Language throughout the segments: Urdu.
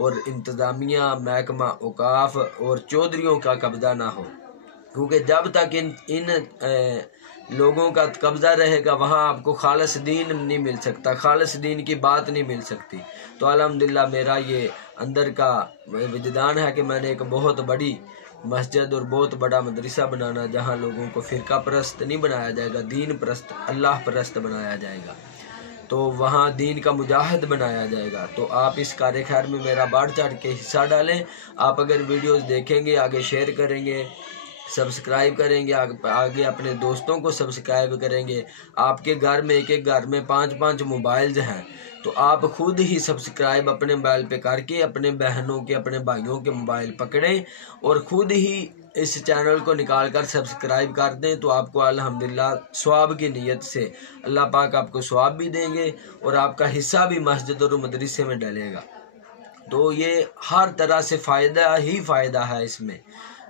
اور انتظامیہ محکمہ اوقاف اور چودھریوں کا قبضہ نہ ہو، کیونکہ جب تک ان لوگوں کا قبضہ رہے گا وہاں آپ کو خالص دین نہیں مل سکتا، خالص دین کی بات نہیں مل سکتی۔ تو الحمدللہ میرا یہ اندر کا وجدان ہے کہ میں نے ایک بہت بڑی مسجد اور بہت بڑا مدرسہ بنانا، جہاں لوگوں کو فرقہ پرست نہیں بنایا جائے گا، دین پرست، اللہ پرست بنایا جائے گا، تو وہاں دین کا مجاہد بنایا جائے گا۔ تو آپ اس کار خیر میں میرا بڑھ چڑھ کے حصہ ڈالیں۔ آپ اگر ویڈیوز دیکھیں گے، آگے شیئر کریں گے، سبسکرائب کریں گے، آگے اپنے دوستوں کو سبسکرائب کریں گے۔ آپ کے گھر میں ایک گھر میں 5 موبائلز ہیں، تو آپ خود ہی سبسکرائب اپنے موبائل پہ کر کے اپنے بہنوں کے، اپنے بھائیوں کے موبائل پکڑیں اور خود ہی اس چینل کو نکال کر سبسکرائب کر دیں، تو آپ کو الحمدللہ ثواب کی نیت سے اللہ پاک آپ کو ثواب بھی دیں گے اور آپ کا حصہ بھی مسجد اور مدرسے میں ڈلے گا۔ تو یہ ہر طرح سے فائدہ ہی فائدہ ہے اس میں،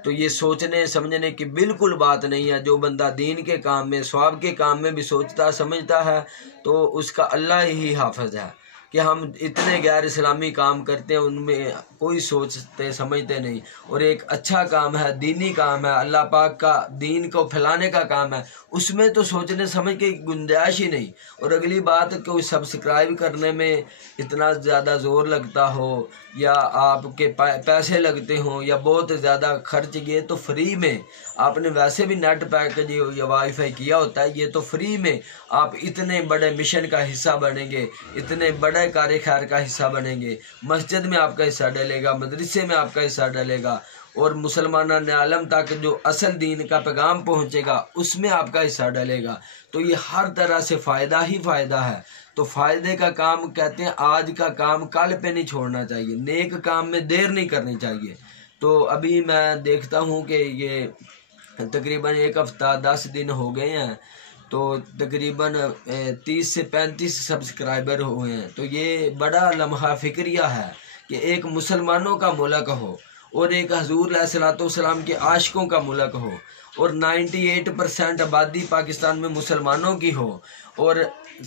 تو یہ سوچنے سمجھنے کی بالکل بات نہیں ہے۔ جو بندہ دین کے کام میں، ثواب کے کام میں بھی سوچتا سمجھتا ہے تو اس کا اللہ ہی حافظ ہے، کہ ہم اتنے غیر اسلامی کام کرتے ہیں، ان میں کوئی سوچتے سمجھتے نہیں، اور ایک اچھا کام ہے، دینی کام ہے، اللہ پاک کا دین کو پھیلانے کا کام ہے، اس میں تو سوچنے سمجھ کے گنجائش ہی نہیں۔ اور اگلی بات، کوئی سبسکرائب کرنے میں اتنا زیادہ زور لگتا ہو یا آپ کے پیسے لگتے ہوں یا بہت زیادہ خرچ کیے، تو فری میں آپ نے ویسے بھی نیٹ پیک یا وائی فائی کیا ہوتا ہے، یہ تو فری میں آپ اتنے بڑے مشن کا حصہ بنیں گے، اتنے بڑے کار خیر کا حصہ بنیں گے، مسجد میں آپ کا حصہ ڈلے گا، مدرسے میں آپ کا حصہ ڈلے گا، اور مسلمانان عالم تک جو اصل دین کا پیغام پہنچے گا اس میں آپ کا حصہ ڈلے گا۔ تو یہ ہر طرح سے فائدہ ہی فائدہ ہے۔ تو فائدے کا کام کہتے ہیں، آج کا کام کل پہ نہیں چھوڑنا چاہیے، نیک کام میں دیر نہیں کرنی چاہیے۔ تو ابھی میں دیکھتا ہوں کہ یہ تقریباً 1 ہفتہ 10 دن ہو گئے ہیں، تو تقریباً 30 سے 35 سبسکرائبر ہوئے ہیں۔ تو یہ بڑا لمحہ فکریہ ہے کہ ایک مسلمانوں کا ملک ہو اور ایک حضور علیہ الصلوۃ والسلام کے عاشقوں کا ملک ہو، اور 98% آبادی پاکستان میں مسلمانوں کی ہو، اور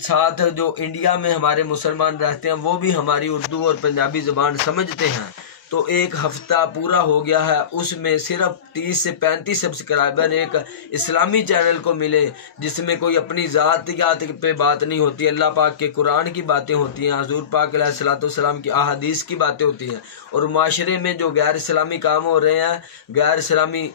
ساتھ جو انڈیا میں ہمارے مسلمان رہتے ہیں وہ بھی ہماری اردو اور پنجابی زبان سمجھتے ہیں۔ تو 1 ہفتہ پورا ہو گیا ہے، اس میں صرف 30 سے 35 سبسکرائبر ایک اسلامی چینل کو ملے، جس میں کوئی اپنی ذاتیات پہ بات نہیں ہوتی، اللہ پاک کے قرآن کی باتیں ہوتی ہیں، حضور پاک علیہ الصلوۃ والسلام کی احادیث کی باتیں ہوتی ہیں، اور معاشرے میں جو غیر اسلامی کام ہو رہے ہیں، غیر اسلامی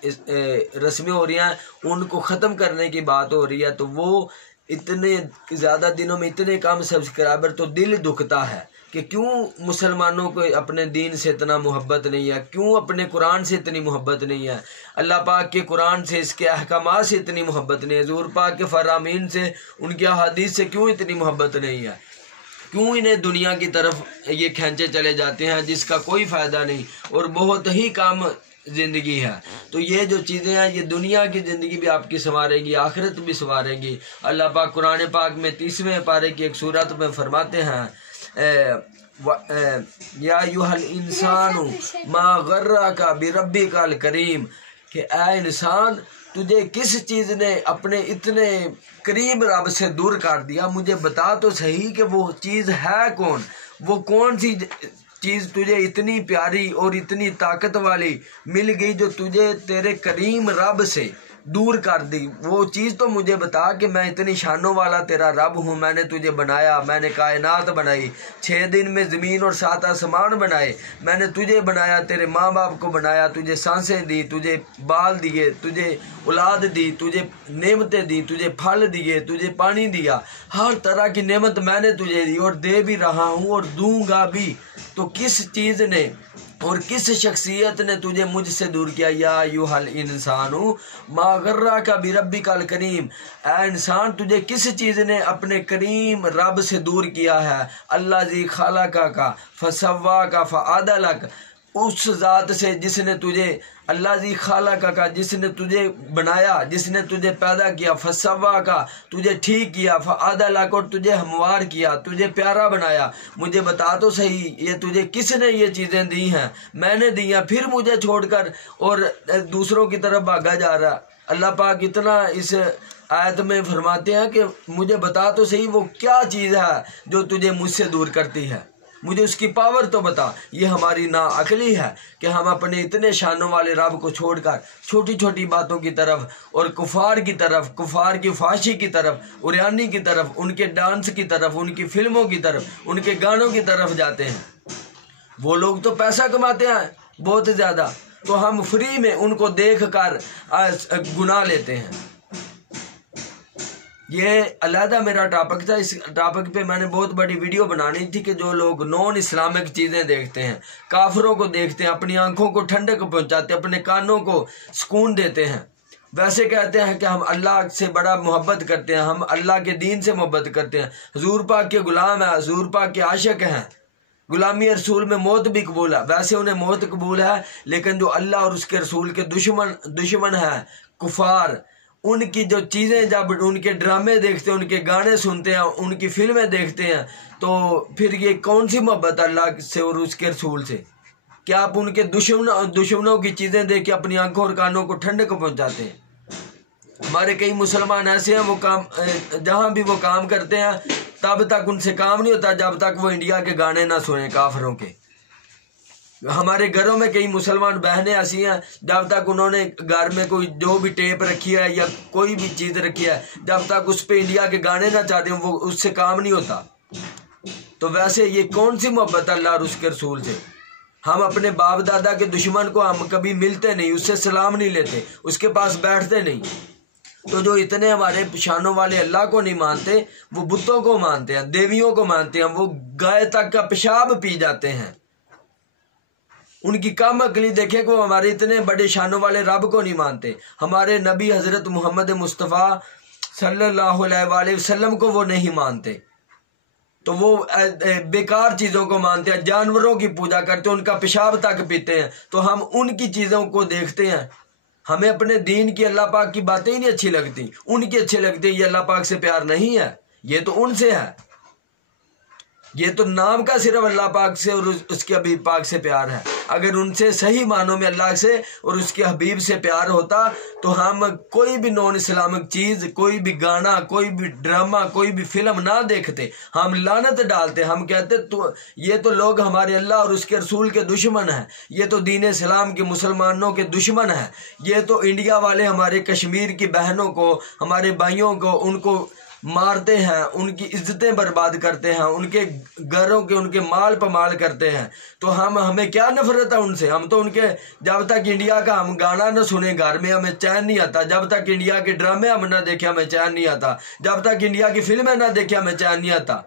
رسمیں ہو رہی ہیں، ان کو ختم کرنے کی بات ہو رہی ہے۔ تو وہ اتنے زیادہ دنوں میں اتنے کم سبسکرائبر، تو دل دکھتا ہے کہ کیوں مسلمانوں کو اپنے دین سے اتنا محبت نہیں ہے، کیوں اپنے قرآن سے اتنی محبت نہیں ہے، اللہ پاک کے قرآن سے، اس کے احکامات سے اتنی محبت نہیں ہے، حضور پاک کے فرامین سے، ان کی احادیث سے کیوں اتنی محبت نہیں ہے، کیوں انہیں دنیا کی طرف یہ کھینچے چلے جاتے ہیں جس کا کوئی فائدہ نہیں اور بہت ہی کم زندگی ہے۔ تو یہ جو چیزیں ہیں، یہ دنیا کی زندگی بھی آپ کی سنواریں گی، آخرت بھی سنواریں گی۔ اللہ پاک قرآن پاک میں 30ویں پارے کی ایک سورت میں فرماتے ہیں، یا ایھا الانسان ما غرک بربک الکریم، کہ اے انسان، تجھے کس چیز نے اپنے اتنے کریم رب سے دور کر دیا؟ مجھے بتا تو صحیح کہ وہ چیز ہے کون، وہ کون سی چیز تجھے اتنی پیاری اور اتنی طاقت والی مل گئی جو تجھے تیرے کریم رب سے دور کر دی؟ وہ چیز تو مجھے بتا کہ میں اتنی شانوں والا تیرا رب ہوں، میں نے تجھے بنایا، میں نے کائنات بنائی، 6 دن میں زمین اور 7 آسمان بنائے، میں نے تجھے بنایا، تیرے ماں باپ کو بنایا، تجھے سانسیں دی، تجھے بال دیے، تجھے اولاد دی، تجھے نعمتیں دی، تجھے پھل دیے، تجھے پانی دیا، ہر طرح کی نعمت میں نے تجھے دی اور دے بھی رہا ہوں اور دوں گا بھی۔ تو کس چیز نے اور کس شخصیت نے تجھے مجھ سے دور کیا؟ یا ایھا الانسان ما غرک بربک الکریم، اے انسان، تجھے کس چیز نے اپنے کریم رب سے دور کیا ہے؟ الذی خلقک فسواک فعدلک، اس ذات سے جس نے تجھے، الذی خلقک، جس نے تجھے بنایا، جس نے تجھے پیدا کیا، فسواک، تجھے ٹھیک کیا، فعدلک، اور تجھے ہموار کیا، تجھے پیارا بنایا۔ مجھے بتا تو صحیح، یہ تجھے کس نے یہ چیزیں دی ہیں؟ میں نے دی ہیں، پھر مجھے چھوڑ کر اور دوسروں کی طرف بھاگا جا رہا۔ اللہ پاک اتنا اس آیت میں فرماتے ہیں کہ مجھے بتا تو صحیح وہ کیا چیز ہے جو تجھے مجھ سے دور کرتی ہے۔ مجھے اس کی پاور تو بتا۔ یہ ہماری ناعقلی ہے کہ ہم اپنے اتنے شانوں والے رب کو چھوڑ کر چھوٹی چھوٹی باتوں کی طرف اور کفار کی طرف، کفار کی فحاشی کی طرف، اوریانی کی طرف، ان کے ڈانس کی طرف، ان کی فلموں کی طرف، ان کے گانوں کی طرف جاتے ہیں۔ وہ لوگ تو پیسہ کماتے ہیں بہت زیادہ، تو ہم فری میں ان کو دیکھ کر گناہ لیتے ہیں۔ یہ علیحدہ میرا ٹاپک تھا، اس ٹاپک پہ میں نے بہت بڑی ویڈیو بنانی تھی کہ جو لوگ نان اسلامک چیزیں دیکھتے ہیں، کافروں کو دیکھتے ہیں، اپنی آنکھوں کو ٹھنڈک پہنچاتے ہیں، اپنے کانوں کو سکون دیتے ہیں، ویسے کہتے ہیں کہ ہم اللہ سے بڑا محبت کرتے ہیں، ہم اللہ کے دین سے محبت کرتے ہیں، حضور پاک کے غلام ہیں، حضور پاک کے عاشق ہیں، غلامی رسول میں موت بھی قبول ہے۔ ویسے انہیں موت قبول ہے، لیکن جو اللہ اور اس کے رسول کے دشمن ہیں کفار، ان کی جو چیزیں، جب ان کے ڈرامے دیکھتے ہیں، ان کے گانے سنتے ہیں، ان کی فلمیں دیکھتے ہیں، تو پھر یہ کون سی محبت اللہ سے اور اس کے رسول سے؟ کیا آپ ان کے دشمنوں کی چیزیں دیکھ کے اپنی آنکھوں اور کانوں کو ٹھنڈک پہنچاتے ہیں؟ ہمارے کئی مسلمان ایسے ہیں، وہ کام جہاں بھی وہ کام کرتے ہیں تب تک ان سے کام نہیں ہوتا جب تک وہ انڈیا کے گانے نہ سنیں کافروں کے۔ ہمارے گھروں میں کئی مسلمان بہنیں ایسی ہیں، جب تک انہوں نے گھر میں کوئی جو بھی ٹیپ رکھی ہے یا کوئی بھی چیز رکھی ہے، جب تک اس پہ انڈیا کے گانے نہ چاہتے ہیں وہ اس سے کام نہیں ہوتا۔ تو ویسے یہ کون سی محبت اللہ اور اس کے رسول سے؟ ہم اپنے باپ دادا کے دشمن کو ہم کبھی ملتے نہیں، اس سے سلام نہیں لیتے، اس کے پاس بیٹھتے نہیں۔ تو جو اتنے ہمارے شانوں والے اللہ کو نہیں مانتے، وہ بتوں کو مانتے ہیں، دیویوں کو مانتے ہیں، وہ گائے تک کا پیشاب پی جاتے ہیں۔ ان کی کم عقلی دیکھے کہ وہ ہمارے اتنے بڑے شانوں والے رب کو نہیں مانتے، ہمارے نبی حضرت محمد مصطفیٰ صلی اللہ علیہ وآلہ وسلم کو وہ نہیں مانتے، تو وہ بیکار چیزوں کو مانتے ہیں، جانوروں کی پوجا کرتے ہیں، ان کا پیشاب تک پیتے ہیں۔ تو ہم ان کی چیزوں کو دیکھتے ہیں، ہمیں اپنے دین کی، اللہ پاک کی باتیں ہی نہیں اچھی لگتی، ان کی اچھی لگتی۔ یہ اللہ پاک سے پیار نہیں ہے، یہ تو ان سے ہے، یہ تو نام کا صرف اللہ پاک سے اور اس کے حبیب پاک سے پیار ہے۔ اگر ان سے صحیح معنوں میں اللہ سے اور اس کے حبیب سے پیار ہوتا تو ہم کوئی بھی نان اسلامک چیز، کوئی بھی گانا، کوئی بھی ڈرامہ، کوئی بھی فلم نہ دیکھتے، ہم لعنت ڈالتے، ہم کہتے تو یہ تو لوگ ہمارے اللہ اور اس کے رسول کے دشمن ہیں، یہ تو دین اسلام کے مسلمانوں کے دشمن ہیں، یہ تو انڈیا والے ہمارے کشمیر کی بہنوں کو، ہمارے بھائیوں کو، ان کو مارتے ہیں، ان کی عزتیں برباد کرتے ہیں، ان کے گھروں کے، ان کے مال پمال کرتے ہیں۔ تو ہمیں کیا نفرت ہے ان سے؟ ہم تو ان کے، جب تک انڈیا کا ہم گانا نہ سنیں گھر میں ہمیں چین نہیں آتا، جب تک انڈیا کے ڈرامے ہم نہ دیکھیں ہمیں چین نہیں آتا، جب تک انڈیا کی فلمیں نہ دیکھیں ہمیں چین نہیں آتا۔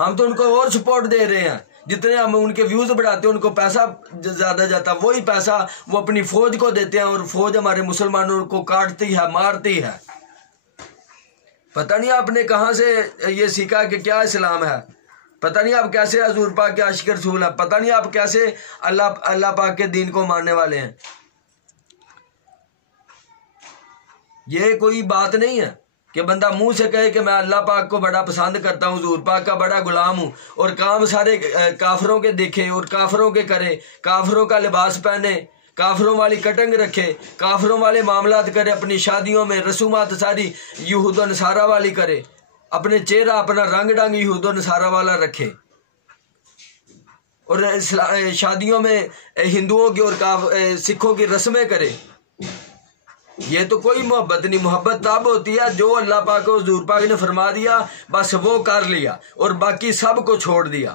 ہم تو ان کو اور سپورٹ دے رہے ہیں، جتنے ہم ان کے ویوز بڑھاتے ہیں ان کو پیسہ زیادہ جاتا، وہی پیسہ وہ اپنی فوج کو دیتے ہیں، اور فوج ہمارے مسلمانوں کو کاٹتی ہے، مارتی ہے۔ پتہ نہیں آپ نے کہاں سے یہ سیکھا کہ کیا اسلام ہے، پتہ نہیں آپ کیسے حضور پاک کے عاشق رسول ہیں، پتہ نہیں آپ کیسے اللہ پاک کے دین کو ماننے والے ہیں۔ یہ کوئی بات نہیں ہے کہ بندہ منہ سے کہے کہ میں اللہ پاک کو بڑا پسند کرتا ہوں، حضور پاک کا بڑا غلام ہوں، اور کام سارے کافروں کے دیکھے اور کافروں کے کرے، کافروں کا لباس پہنے، کافروں والی کٹنگ رکھے، کافروں والے معاملات کرے، اپنی شادیوں میں رسومات ساری یہود و نصارہ والی کرے، اپنے چہرہ اپنا رنگ ڈنگ یہود و نصارہ والا رکھے، اور شادیوں میں ہندوؤں کی اور سکھوں کی رسمیں کرے۔ یہ تو کوئی محبت نہیں۔ محبت تب ہوتی ہے جو اللہ پاک و حضور پاک نے فرما دیا بس وہ کر لیا اور باقی سب کو چھوڑ دیا۔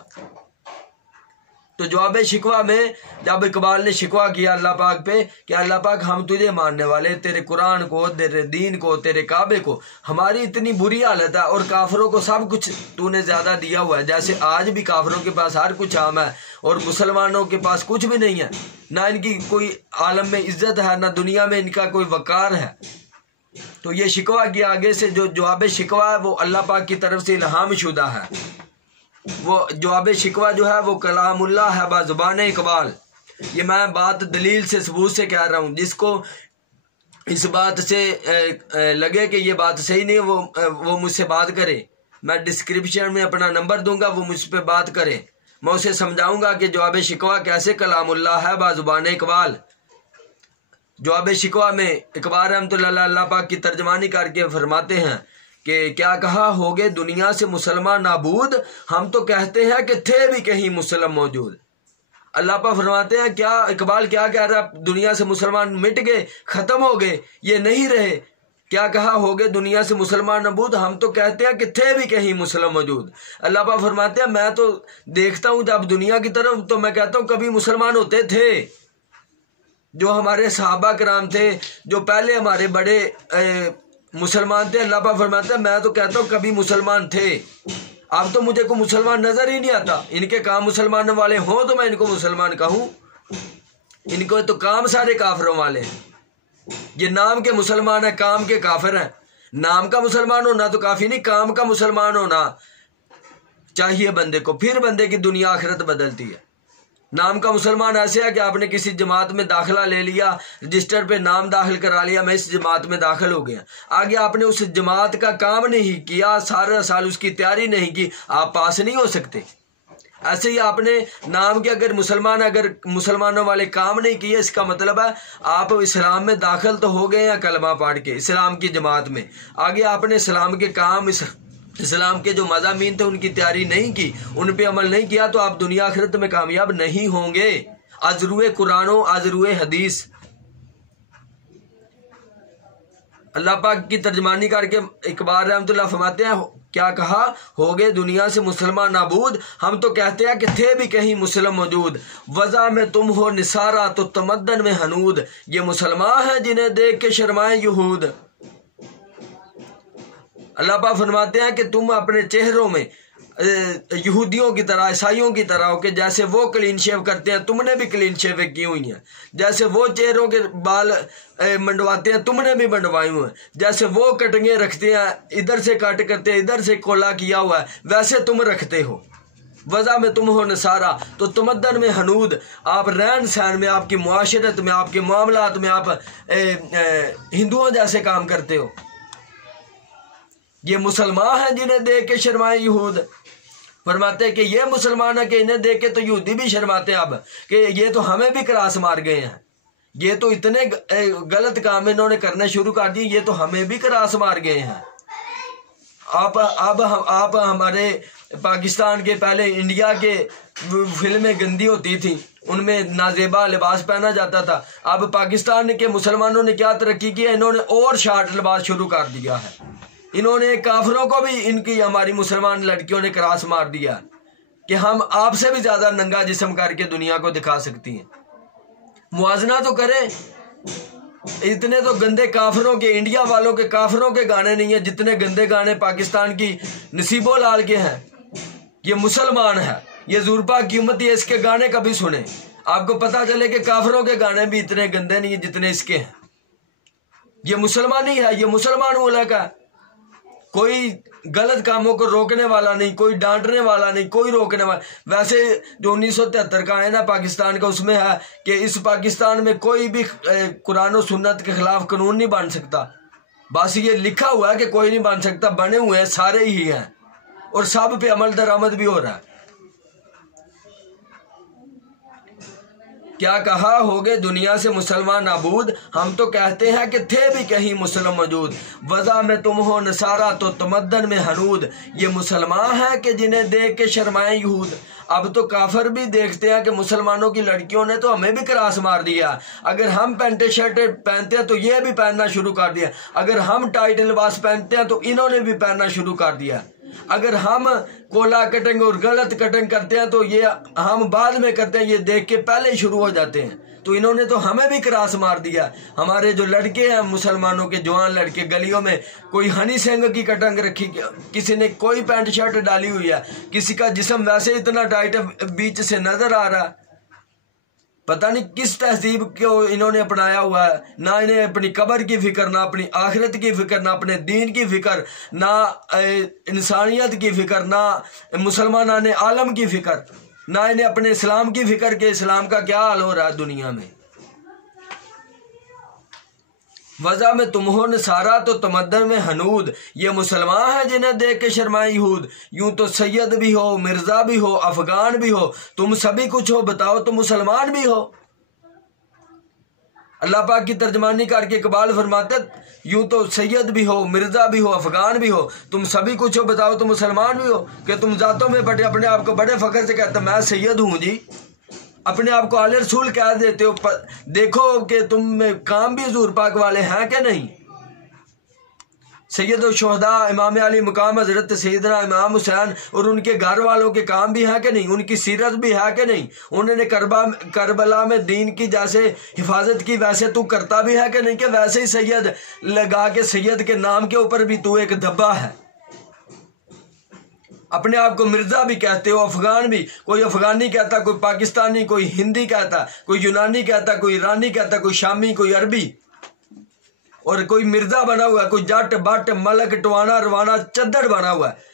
تو جواب شکوہ میں جب اقبال نے شکوہ کیا اللہ پاک پہ کہ اللہ پاک ہم تجھے ماننے والے، تیرے قرآن کو، تیرے دین کو، تیرے کعبے کو، ہماری اتنی بری حالت ہے اور کافروں کو سب کچھ تو نے زیادہ دیا ہوا ہے، جیسے آج بھی کافروں کے پاس ہر کچھ عام ہے اور مسلمانوں کے پاس کچھ بھی نہیں ہے، نہ ان کی کوئی عالم میں عزت ہے، نہ دنیا میں ان کا کوئی وقار ہے۔ تو یہ شکوہ کی آگے سے جو جواب شکوہ ہے وہ اللہ پاک کی طرف سے الہام شدہ ہے۔ وہ جواب شکوہ جو ہے وہ کلام اللہ ہے بزبان اقبال۔ یہ میں بات دلیل سے، ثبوت سے کہہ رہا ہوں، جس کو اس بات سے لگے کہ یہ بات صحیح نہیں وہ مجھ سے بات کرے، میں ڈسکرپشن میں اپنا نمبر دوں گا، وہ مجھ پہ بات کرے، میں اسے سمجھاؤں گا کہ جواب شکوہ کیسے کلام اللہ ہے بزبان اقبال۔ جواب شکوہ میں اقبال رحمۃ اللہ پاک کی ترجمانی کر کے فرماتے ہیں کہ کیا کہا ہوگے دنیا سے مسلمان نابود، ہم تو کہتے ہیں کہ تھے بھی کہیں مسلم موجود۔ اللہ پاک فرماتے ہیں کیا اقبال کیا کہہ رہا ہے، دنیا سے مسلمان مٹ گئے، ختم ہو گئے، یہ نہیں رہے۔ کیا کہا ہوگے دنیا سے مسلمان نابود، ہم تو کہتے ہیں کہ تھے بھی کہیں مسلم موجود۔ اللہ پاک فرماتے ہیں میں تو دیکھتا ہوں جب دنیا کی طرف تو میں کہتا ہوں کبھی مسلمان ہوتے تھے، جو ہمارے صحابہ کرام تھے، جو پہلے ہمارے بڑے مسلمان تھے۔ اللہ پاک فرماتے ہیں میں تو کہتا ہوں کبھی مسلمان تھے، اب تو مجھے کوئی مسلمان نظر ہی نہیں آتا۔ ان کے کام مسلمان والے ہوں تو میں ان کو مسلمان کہوں، ان کو تو کام سارے کافروں والے ہیں۔ یہ نام کے مسلمان ہیں، کام کے کافر ہیں۔ نام کا مسلمان ہونا تو کافی نہیں، کام کا مسلمان ہونا چاہیے بندے کو، پھر بندے کی دنیا آخرت بدلتی ہے۔ نام کا مسلمان ایسے ہے کہ آپ نے کسی جماعت میں داخلہ لے لیا، رجسٹر پہ نام داخل کرا لیا، میں اس جماعت میں داخل ہو گیا، آگے آپ نے اس جماعت کا کام نہیں کیا، سارا سال اس کی تیاری نہیں کی، آپ پاس نہیں ہو سکتے۔ ایسے ہی آپ نے نام کے اگر مسلمانوں والے کام نہیں کیے، اس کا مطلب ہے آپ اسلام میں داخل تو ہو گئے ہیں کلمہ پڑھ کے اسلام کی جماعت میں، آگے آپ نے اسلام کے کام، اسلام کے جو مضامین تھے ان کی تیاری نہیں کی، ان پہ عمل نہیں کیا، تو آپ دنیا آخرت میں کامیاب نہیں ہوں گے۔ از روئے قرآن و از روئے حدیث اللہ پاک کی ترجمانی کر کے اقبال رحمۃ اللہ فرماتے ہیں کیا کہا ہوگے دنیا سے مسلمان نابود، ہم تو کہتے ہیں کہ تھے بھی کہیں مسلم موجود۔ وضع میں تم ہو نثارا تو تمدن میں حنود، یہ مسلمان ہیں جنہیں دیکھ کے شرمائیں یہود۔ اللہ پاک فرماتے ہیں کہ تم اپنے چہروں میں یہودیوں کی طرح، عیسائیوں کی طرح ہو کہ جیسے وہ کلین شیو کرتے ہیں تم نے بھی کلین شیو کی ہوئی ہیں، جیسے وہ چہروں کے بال منڈواتے ہیں تم نے بھی منڈوائے ہوئے ہیں، جیسے وہ کٹنگیں رکھتے ہیں ادھر سے کٹ کرتے ہیں ادھر سے کولا کیا ہوا ہے ویسے تم رکھتے ہو۔ وضع میں تم ہو نصارہ تو تمدن میں حنود، آپ رہن سہن میں، آپ کی معاشرت میں، آپ کے معاملات میں آپ ہندوؤں جیسے کام کرتے ہو۔ یہ مسلمان ہیں جنہیں دیکھ کے شرمائے یہود، فرماتے ہیں کہ یہ مسلمان ہیں کہ انہیں دیکھ کے تو یہودی بھی شرماتے ہیں اب کہ یہ تو ہمیں بھی کراس مار گئے ہیں، یہ تو اتنے غلط کام انہوں نے کرنے شروع کر دیے، یہ تو ہمیں بھی کراس مار گئے ہیں۔ آپ ہمارے پاکستان کے، پہلے انڈیا کے فلمیں گندی ہوتی تھیں، ان میں نازیبا لباس پہنا جاتا تھا، اب پاکستان کے مسلمانوں نے کیا ترقی کی ہے، انہوں نے اور شارٹ لباس شروع کر دیا ہے، انہوں نے کافروں کو بھی ان کی ہماری مسلمان لڑکیوں نے کراس مار دیا کہ ہم آپ سے بھی زیادہ ننگا جسم کر کے دنیا کو دکھا سکتی ہیں۔ موازنہ تو کریں، اتنے تو گندے کافروں کے، انڈیا والوں کے کافروں کے گانے نہیں ہیں جتنے گندے گانے پاکستان کی نصیبو لال کے ہیں۔ یہ مسلمان ہے، یہ زورپا کی امت، یہ اس کے گانے کبھی سنیں، آپ کو پتا چلے کہ کافروں کے گانے بھی اتنے گندے نہیں ہیں جتنے اس کے ہیں۔ یہ مسلمان ہی ہے، یہ مسلمان ملک ہے، کوئی غلط کاموں کو روکنے والا نہیں، کوئی ڈانٹنے والا نہیں، کوئی روکنے والا۔ ویسے جو 1973 کا آئین ہے پاکستان کا، اس میں ہے کہ اس پاکستان میں کوئی بھی قرآن و سنت کے خلاف قانون نہیں بن سکتا، بس یہ لکھا ہوا ہے کہ کوئی نہیں بن سکتا، بنے ہوئے ہیں سارے ہی ہیں اور سب پہ عمل درآمد بھی ہو رہا ہے۔ کیا کہا ہوگے دنیا سے مسلمان نابود، ہم تو کہتے ہیں کہ تھے بھی کہیں مسلم موجود۔ وضع میں تم ہو نصارہ تو تمدن میں حنود، یہ مسلمان ہیں کہ جنہیں دیکھ کے شرمائیں یہود۔ اب تو کافر بھی دیکھتے ہیں کہ مسلمانوں کی لڑکیوں نے تو ہمیں بھی کراس مار دیا، اگر ہم پینٹ شرٹ پہنتے ہیں تو یہ بھی پہننا شروع کر دیا، اگر ہم ٹائٹ لباس پہنتے ہیں تو انہوں نے بھی پہننا شروع کر دیا، اگر ہم کولا کٹنگ اور غلط کٹنگ کرتے ہیں تو یہ ہم بعد میں کرتے ہیں، یہ دیکھ کے پہلے ہی شروع ہو جاتے ہیں، تو انہوں نے تو ہمیں بھی کراس مار دیا۔ ہمارے جو لڑکے ہیں مسلمانوں کے جوان لڑکے، گلیوں میں کوئی ہنی سنگ کی کٹنگ رکھی، کسی نے کوئی پینٹ شرٹ ڈالی ہوئی ہے، کسی کا جسم ویسے اتنا ٹائٹ بیچ سے نظر آ رہا ہے، پتہ نہیں کس تہذیب کو انہوں نے اپنایا ہوا ہے، نہ انہیں اپنی قبر کی فکر، نہ اپنی آخرت کی فکر، نہ اپنے دین کی فکر، نہ انسانیت کی فکر، نہ مسلمان عالم کی فکر، نہ انہیں اپنے اسلام کی فکر کہ اسلام کا کیا حال ہو رہا ہے دنیا میں۔ وضع میں تم ہو نصارہ تو تمدن میں حنود، یہ مسلمان ہیں جنہیں دیکھ کے شرمائے یہود۔ یوں تو سید بھی ہو، مرزا بھی ہو، افغان بھی ہو، تم سبھی کچھ ہو، بتاؤ تو مسلمان بھی ہو۔ اللہ پاک کی ترجمانی کر کے اقبال فرماتے یوں تو سید بھی ہو، مرزا بھی ہو، افغان بھی ہو، تم سبھی کچھ ہو، بتاؤ تم مسلمان بھی ہو کہ تم ذاتوں میں بڑے اپنے آپ کو بڑے فخر سے کہتے میں سید ہوں جی، اپنے آپ کو آل رسول کہہ دیتے ہو، دیکھو کہ تم میں کام بھی حضور پاک والے ہیں کہ نہیں؟ سید الشہداء امام علی مقام حضرت سیدنا امام حسین اور ان کے گھر والوں کے کام بھی ہیں کہ نہیں؟ ان کی سیرت بھی ہے کہ نہیں؟ انہوں نے کربلا میں دین کی جیسے حفاظت کی ویسے تو کرتا بھی ہے کہ نہیں؟ کہ ویسے ہی سید لگا کے سید کے نام کے اوپر بھی تو ایک دھبا ہے، اپنے آپ کو مرزا بھی کہتے ہو، افغان بھی، کوئی افغانی کہتا، کوئی پاکستانی، کوئی ہندی کہتا، کوئی یونانی کہتا، کوئی ایرانی کہتا، کوئی شامی، کوئی عربی، اور کوئی مرزا بنا ہوا ہے، کوئی جٹ بٹ ملک ٹوانا روانا چدڑ بنا ہوا ہے۔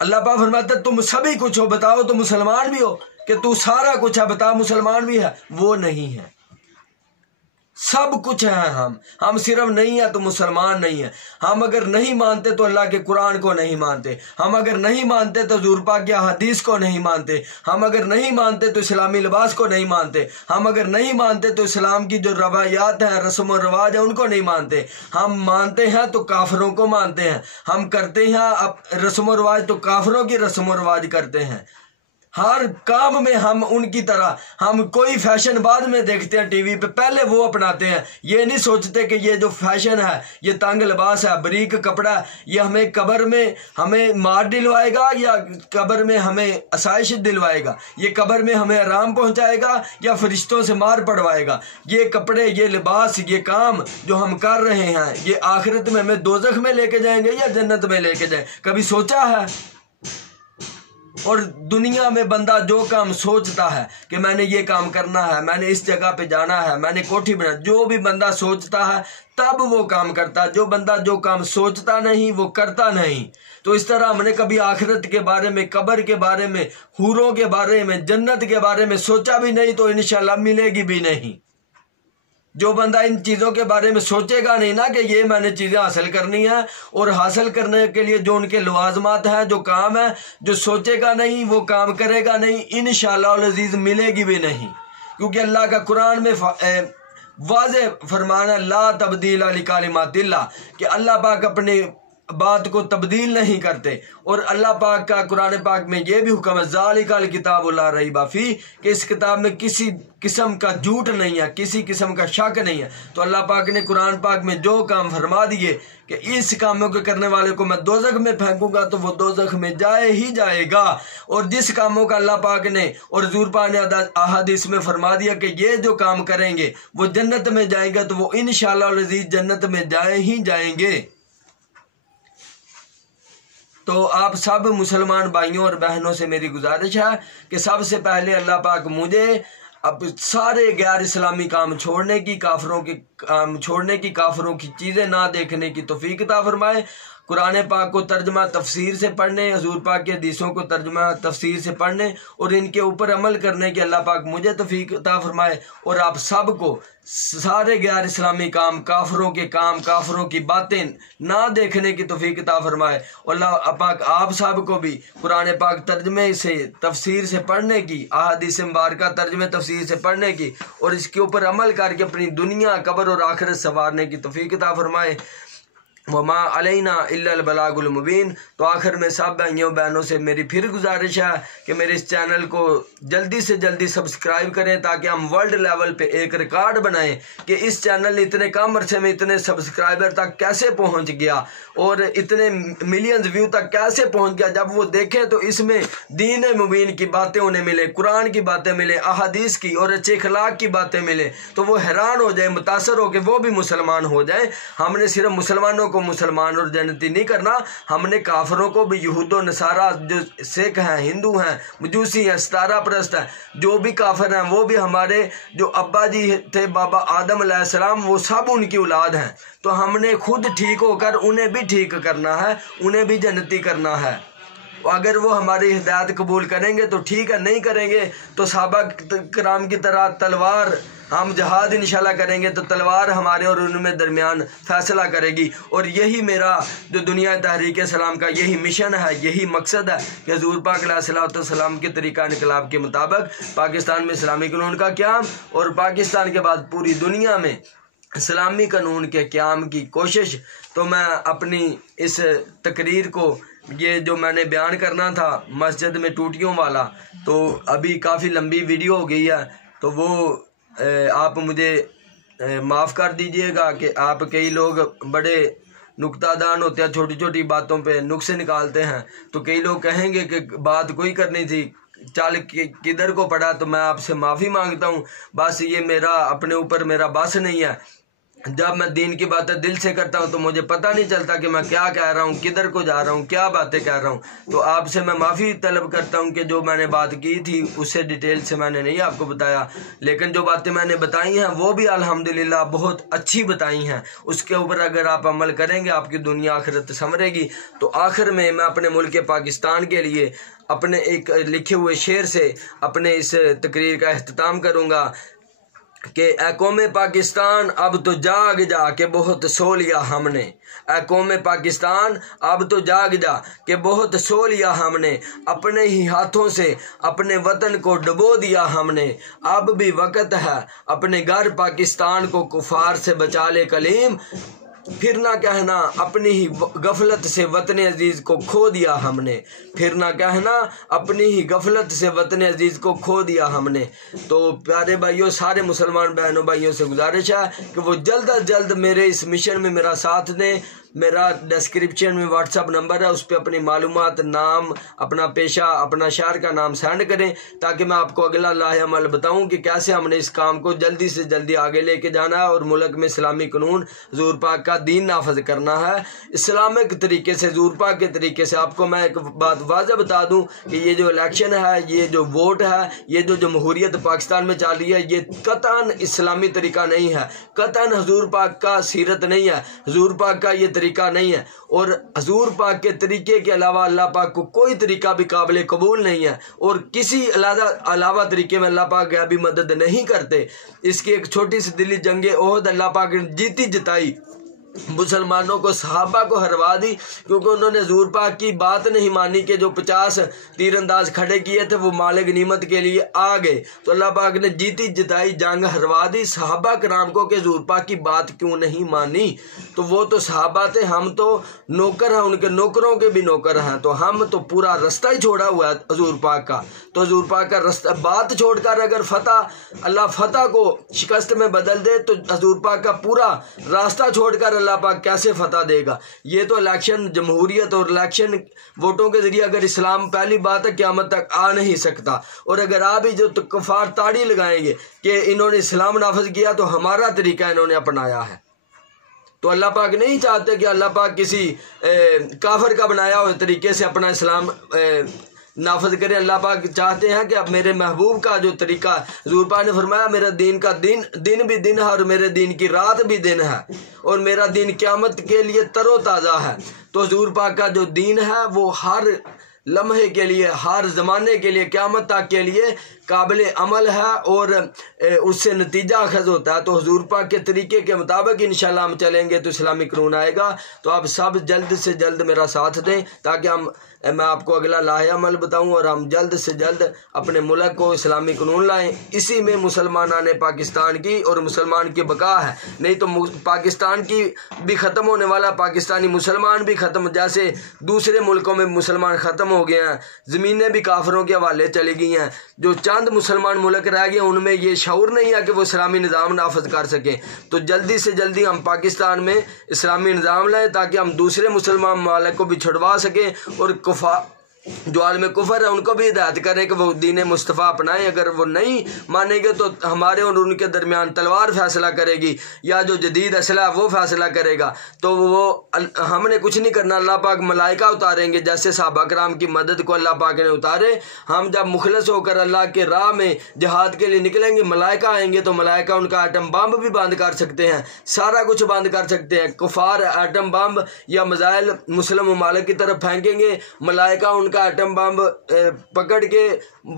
اللہ پاک فرماتا ہے تم سبھی کچھ ہو، بتاؤ تو مسلمان بھی ہو کہ تو سارا کچھ ہے، بتا مسلمان بھی ہے؟ وہ نہیں ہے، سب کچھ ہیں ہم صرف نہیں ہیں تو مسلمان نہیں ہیں۔ ہم اگر نہیں مانتے تو اللہ کے قرآن کو نہیں مانتے، ہم اگر نہیں مانتے تو حضور پاک کی احادیث کو نہیں مانتے، ہم اگر نہیں مانتے تو اسلامی لباس کو نہیں مانتے، ہم اگر نہیں مانتے تو اسلام کی جو روایات ہیں، رسم و رواج ہیں، ان کو نہیں مانتے۔ ہم مانتے ہیں تو کافروں کو مانتے ہیں، ہم کرتے ہیں رسم و رواج تو کافروں کی رسم و رواج کرتے ہیں۔ ہر کام میں ہم ان کی طرح، ہم کوئی فیشن بعد میں دیکھتے ہیں ٹی وی پہ، پہلے وہ اپناتے ہیں، یہ نہیں سوچتے کہ یہ جو فیشن ہے، یہ تنگ لباس ہے، بریک کپڑا، یہ ہمیں قبر میں ہمیں مار دلوائے گا یا قبر میں ہمیں آسائش دلوائے گا، یہ قبر میں ہمیں آرام پہنچائے گا یا فرشتوں سے مار پڑوائے گا۔ یہ کپڑے، یہ لباس، یہ کام جو ہم کر رہے ہیں، یہ آخرت میں ہمیں دوزخ میں لے کے جائیں گے یا جنت میں لے کے جائیں؟ کبھی سوچا ہے؟ اور دنیا میں بندہ جو کام سوچتا ہے کہ میں نے یہ کام کرنا ہے، میں نے اس جگہ پہ جانا ہے، میں نے کوٹھی بنا، جو بھی بندہ سوچتا ہے تب وہ کام کرتا ہے، جو بندہ جو کام سوچتا نہیں وہ کرتا نہیں۔ تو اس طرح ہم نے کبھی آخرت کے بارے میں، قبر کے بارے میں، حوروں کے بارے میں، جنت کے بارے میں سوچا بھی نہیں تو انشاءاللہ ملے گی بھی نہیں۔ جو بندہ ان چیزوں کے بارے میں سوچے گا نہیں نا کہ یہ میں نے چیزیں حاصل کرنی ہیں، اور حاصل کرنے کے لیے جو ان کے لوازمات ہیں، جو کام ہے، جو سوچے گا نہیں وہ کام کرے گا نہیں، انشاءاللہ العزیز ملے گی بھی نہیں۔ کیونکہ اللہ کا قرآن میں واضح فرمانا لا تبدیل لکلمات اللہ، کہ اللہ پاک اپنے بات کو تبدیل نہیں کرتے، اور اللہ پاک کا قرآن پاک میں یہ بھی حکم ہے ذالک الکتاب لا ریب فیہ، کہ اس کتاب میں کسی قسم کا جھوٹ نہیں ہے، کسی قسم کا شک نہیں ہے۔ تو اللہ پاک نے قرآن پاک میں جو کام فرما دیے کہ اس کاموں کے کرنے والے کو میں دوزخ میں پھینکوں گا تو وہ دوزخ میں جائے ہی جائے گا، اور جس کاموں کا اللہ پاک نے اور حضور پاک نے احادیث میں فرما دیا کہ یہ جو کام کریں گے وہ جنت میں جائیں گے تو وہ انشاءاللہ العزیز جنت میں جائیں ہی جائیں گے۔ تو آپ سب مسلمان بھائیوں اور بہنوں سے میری گزارش ہے کہ سب سے پہلے اللہ پاک مجھے اب سارے غیر اسلامی کام چھوڑنے کی، کافروں کے کام چھوڑنے کی، کافروں کی چیزیں نہ دیکھنے کی توفیق عطا فرمائے، قرآن پاک کو ترجمہ تفسیر سے پڑھنے، حضور پاک کے حدیثوں کو ترجمہ تفسیر سے پڑھنے اور ان کے اوپر عمل کرنے کی اللہ پاک مجھے توفیق عطا فرمائے، اور آپ سب کو سارے غیر اسلامی کام، کافروں کے کام، کافروں کی باتیں نہ دیکھنے کی توفیق عطا فرمائے، اور اللہ پاک آپ سب کو بھی قرآن پاک ترجمے سے تفسیر سے پڑھنے کی، احادیث مبارکہ ترجمے تفسیر سے پڑھنے کی اور اس کے اوپر عمل کر کے اپنی دنیا، قبر اور آخرت سنوارنے کی توفیق عطا فرمائے۔ وما علینا الا البلاغ المبین۔ تو آخر میں سب بھائیوں بہنوں سے میری پھر گزارش ہے کہ میرے اس چینل کو جلدی سے جلدی سبسکرائب کریں تاکہ ہم ورلڈ لیول پہ ایک ریکارڈ بنائیں کہ اس چینل نے اتنے کم عرصے میں اتنے سبسکرائبر تک کیسے پہنچ گیا اور اتنے ملینز ویو تک کیسے پہنچ گیا۔ جب وہ دیکھیں تو اس میں دین مبین کی باتیں انہیں ملے، قرآن کی باتیں ملے، احادیث کی اور اچھے اخلاق کی باتیں ملے تو وہ حیران ہو جائیں، متاثر ہو کہ وہ بھی مسلمان ہو جائیں۔ ہم نے صرف مسلمانوں کو مسلمان اور جنتی نہیں کرنا، ہم نے کافروں کو بھی، یہود و نصارہ جو سکھ ہیں، ہندو ہیں، مجوسی ہیں، ستارہ پرست ہیں، جو بھی کافر ہیں وہ بھی ہمارے جو ابا جی تھے بابا آدم علیہ السلام وہ سب ان کی اولاد ہیں، تو ہم نے خود ٹھیک ہو کر انہیں بھی ٹھیک کرنا ہے، انہیں بھی جنتی کرنا ہے۔ اگر وہ ہماری ہدایت قبول کریں گے تو ٹھیک ہے، نہیں کریں گے تو صحابہ کرام کی طرح تلوار ہم جہاد انشاءاللہ کریں گے تو تلوار ہمارے اور ان میں درمیان فیصلہ کرے گی، اور یہی میرا جو دنیا تحریک اسلام کا یہی مشن ہے، یہی مقصد ہے کہ حضور پاک علیہ الصلوۃ والسلام کے طریقہ انقلاب کے مطابق پاکستان میں اسلامی قانون کا قیام، اور پاکستان کے بعد پوری دنیا میں اسلامی قانون کے قیام کی کوشش۔ تو میں اپنی اس تقریر کو، یہ جو میں نے بیان کرنا تھا مسجد میں ٹوٹیوں والا، تو ابھی کافی لمبی ویڈیو ہو گئی ہے، تو وہ آپ مجھے معاف کر دیجئے گا کہ آپ کئی لوگ بڑے نکتہ دان ہوتے ہیں، چھوٹی چھوٹی باتوں پہ نقصے نکالتے ہیں، تو کئی لوگ کہیں گے کہ بات کوئی کرنی تھی، چل کدھر کو پڑا، تو میں آپ سے معافی مانگتا ہوں۔ بس یہ میرا اپنے اوپر میرا بس نہیں ہے، جب میں دین کی باتیں دل سے کرتا ہوں تو مجھے پتہ نہیں چلتا کہ میں کیا کہہ رہا ہوں، کدھر کو جا رہا ہوں، کیا باتیں کہہ رہا ہوں۔ تو آپ سے میں معافی طلب کرتا ہوں کہ جو میں نے بات کی تھی اس سے ڈیٹیل سے میں نے نہیں آپ کو بتایا، لیکن جو باتیں میں نے بتائی ہیں وہ بھی الحمدللہ بہت اچھی بتائی ہیں، اس کے اوپر اگر آپ عمل کریں گے آپ کی دنیا آخرت سنورے گی۔ تو آخر میں اپنے ملک پاکستان کے لیے اپنے ایک لکھے ہوئے شعر سے اپنے اس تقریر کا اختتام کروں گا کہ اے قوم پاکستان اب تو جاگ جا کہ بہت سو لیا ہم نے، اے قوم پاکستان اب تو جاگ جا کہ بہت سو لیا ہم نے، اپنے ہی ہاتھوں سے اپنے وطن کو ڈبو دیا ہم نے، اب بھی وقت ہے اپنے گھر پاکستان کو کفار سے بچا لے کلیم، پھر نہ کہنا اپنی ہی غفلت سے وطن عزیز کو کھو دیا ہم نے، پھر نہ کہنا اپنی ہی غفلت سے وطن عزیز کو کھو دیا ہم نے۔ تو پیارے بھائیوں، سارے مسلمان بہنوں بھائیوں سے گزارش ہے کہ وہ جلد از جلد میرے اس مشن میں میرا ساتھ دیں۔ میرا ڈسکرپشن میں واٹس ایپ نمبر ہے، اس پہ اپنی معلومات، نام، اپنا پیشہ، اپنا شہر کا نام سینڈ کریں تاکہ میں آپ کو اگلا لاہ عمل بتاؤں کہ کیسے ہم نے اس کام کو جلدی سے جلدی آگے لے کے جانا ہے اور ملک میں اسلامی قانون حضور پاک کا دین نافذ کرنا ہے اسلامک طریقے سے، حضور پاک کے طریقے سے۔ آپ کو میں ایک بات واضح بتا دوں کہ یہ جو الیکشن ہے، یہ جو ووٹ ہے، یہ جو جمہوریت پاکستان میں چل رہی ہے، یہ قطعاً اسلامی طریقہ نہیں ہے، قطعاً حضور پاک کا سیرت نہیں ہے، حضور پاک کا یہ طریقہ نہیں ہے، اور حضور پاک کے طریقے کے علاوہ اللہ پاک کو کوئی طریقہ بھی قابل قبول نہیں ہے، اور کسی علاوہ طریقے میں اللہ پاک غیبی مدد نہیں کرتے۔ اس کی ایک چھوٹی سی دلی جنگ احد اللہ پاک نے جیتی جتائی، مسلمانوں کو، صحابہ کو ہروا دی، کیونکہ انہوں نے حضور پاک کی بات نہیں مانی کہ جو 50 تیر انداز کھڑے کیے تھے وہ مال غنیمت کے لیے آ گئے، تو اللہ پاک نے جیتی جتائی جنگ ہروا دی صحابہ کرام کو کہ حضور پاک کی بات کیوں نہیں مانی۔ تو وہ تو صحابہ تھے، ہم تو نوکر ہیں، ان کے نوکروں کے بھی نوکر ہیں، تو ہم تو پورا رستہ ہی چھوڑا ہوا ہے حضور پاک کا۔ تو حضور پاک کا رستہ بات چھوڑ کر اگر اللہ فتح کو شکست میں بدل دے تو حضور پاک کا پورا راستہ چھوڑ کر اللہ پاک کیسے فتح دے گا؟ یہ تو الیکشن جمہوریت اور الیکشن ووٹوں کے ذریعے اگر اسلام پہلی بات ہے قیامت تک آ نہیں سکتا، اور اگر آ بھی جو تو کفار تاڑی لگائیں گے کہ انہوں نے اسلام نافذ کیا تو ہمارا طریقہ انہوں نے اپنایا ہے۔ تو اللہ پاک نہیں چاہتے کہ اللہ پاک کسی کافر کا بنایا ہوئے طریقے سے اپنا اسلام نافذ کریں۔ اللہ پاک چاہتے ہیں کہ اب میرے محبوب کا جو طریقہ، حضور پاک نے فرمایا میرا دین کا دن بھی دن ہے اور میرے دین کی رات بھی دن ہے، اور میرا دین قیامت کے لیے تر و تازہ ہے۔ تو حضور پاک کا جو دین ہے وہ ہر لمحے کے لیے، ہر زمانے کے لیے، قیامت تک کے لیے قابل عمل ہے، اور اس سے نتیجہ اخذ ہوتا ہے۔ تو حضور پاک کے طریقے کے مطابق انشاءاللہ ہم چلیں گے تو اسلامی قانون آئے گا۔ تو آپ سب جلد سے جلد میرا ساتھ دیں تاکہ میں آپ کو اگلا لاہ عمل بتاؤں اور ہم جلد سے جلد اپنے ملک کو اسلامی قانون لائیں۔ اسی میں مسلمانان پاکستان کی اور مسلمان کی بقا ہے، نہیں تو پاکستان کی بھی ختم ہونے والا، پاکستانی مسلمان بھی ختم، جیسے دوسرے ملکوں میں مسلمان ختم ہو گئے ہیں، زمینیں بھی کافروں کے حوالے چلی گئی ہیں، جو چند مسلمان ملک رہ گئے ان میں یہ شعور نہیں ہے کہ وہ اسلامی نظام نافذ کر سکیں۔ تو جلدی سے جلدی ہم پاکستان میں اسلامی نظام لائیں تاکہ ہم دوسرے مسلمان ممالک کو بھی چھڑوا سکیں، اور جو عالم کفر ہے ان کو بھی ہدایت کریں کہ وہ دین مصطفیٰ اپنائیں۔ اگر وہ نہیں مانیں گے تو ہمارے اور ان کے درمیان تلوار فیصلہ کرے گی، یا جو جدید اسلحہ وہ فیصلہ کرے گا۔ تو وہ ہم نے کچھ نہیں کرنا، اللہ پاک ملائکہ اتاریں گے، جیسے صحابہ کرام کی مدد کو اللہ پاک نے اتارے۔ ہم جب مخلص ہو کر اللہ کے راہ میں جہاد کے لیے نکلیں گے، ملائکہ آئیں گے تو ملائکہ ان کا ایٹم بم بھی بند کر سکتے ہیں، سارا کچھ بند کر سکتے ہیں۔ کفار ایٹم بم یا میزائل مسلم ممالک کی طرف پھینکیں گے، ملائکہ ان کا ایٹم بم پکڑ کے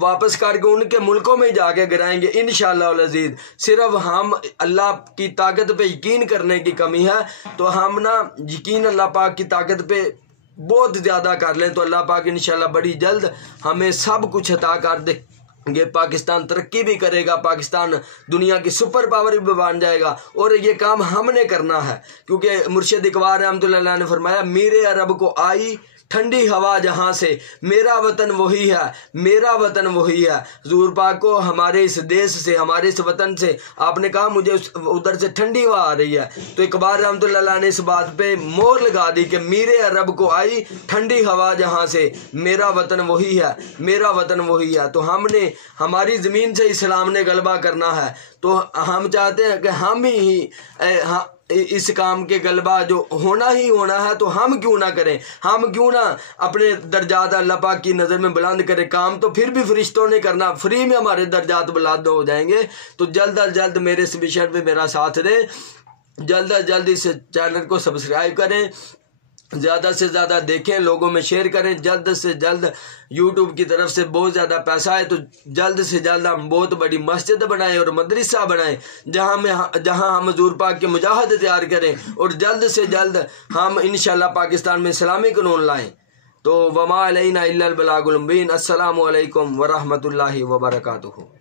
واپس کر کے ان کے ملکوں میں جا کے گرائیں گے انشاءاللہ العزیز۔ صرف ہم اللہ کی طاقت پہ یقین کرنے کی کمی ہے، تو ہم نا یقین اللہ پاک کی طاقت پہ بہت زیادہ کر لیں تو اللہ پاک انشاءاللہ بڑی جلد ہمیں سب کچھ عطا کر دے گے۔ پاکستان ترقی بھی کرے گا، پاکستان دنیا کی سپر پاور بھی بن جائے گا، اور یہ کام ہم نے کرنا ہے، کیونکہ مرشد اقبال رحمۃ اللہ علیہ نے فرمایا میرے عرب کو آئی ٹھنڈی ہوا جہاں سے، میرا وطن وہی ہے، میرا وطن وہی ہے۔ حضور پاک کو ہمارے اس دیش سے، ہمارے اس وطن سے آپ نے کہا مجھے ادھر سے ٹھنڈی ہوا آ رہی ہے، تو اقبال رحمۃ اللہ علیہ نے اس بات پہ مہر لگا دی کہ میرے عرب کو آئی ٹھنڈی ہوا جہاں سے، میرا وطن وہی ہے، میرا وطن وہی ہے۔ تو ہم نے ہماری زمین سے اسلام نے غلبہ کرنا ہے، تو ہم چاہتے ہیں کہ ہم ہی اس کام کے غلبہ جو ہونا ہی ہونا ہے، تو ہم کیوں نہ کریں، ہم کیوں نہ اپنے درجات اللہ پاک کی نظر میں بلند کریں۔ کام تو پھر بھی فرشتوں نے کرنا، فری میں ہمارے درجات بلند ہو جائیں گے۔ تو جلد از جلد میرے اس مشن پہ میرا ساتھ دیں، جلد از جلد اس چینل کو سبسکرائب کریں، زیادہ سے زیادہ دیکھیں، لوگوں میں شیئر کریں۔ جلد سے جلد یوٹیوب کی طرف سے بہت زیادہ پیسہ ہے، تو جلد سے جلد ہم بہت بڑی مسجد بنائیں اور مدرسہ بنائیں، جہاں ہم حضور پاک کے مجاہد تیار کریں، اور جلد سے جلد ہم انشاءاللہ پاکستان میں اسلامی قانون لائیں۔ تو وما علینا الا البلاغ المبین۔ السلام علیکم ورحمۃ اللہ وبرکاتہ۔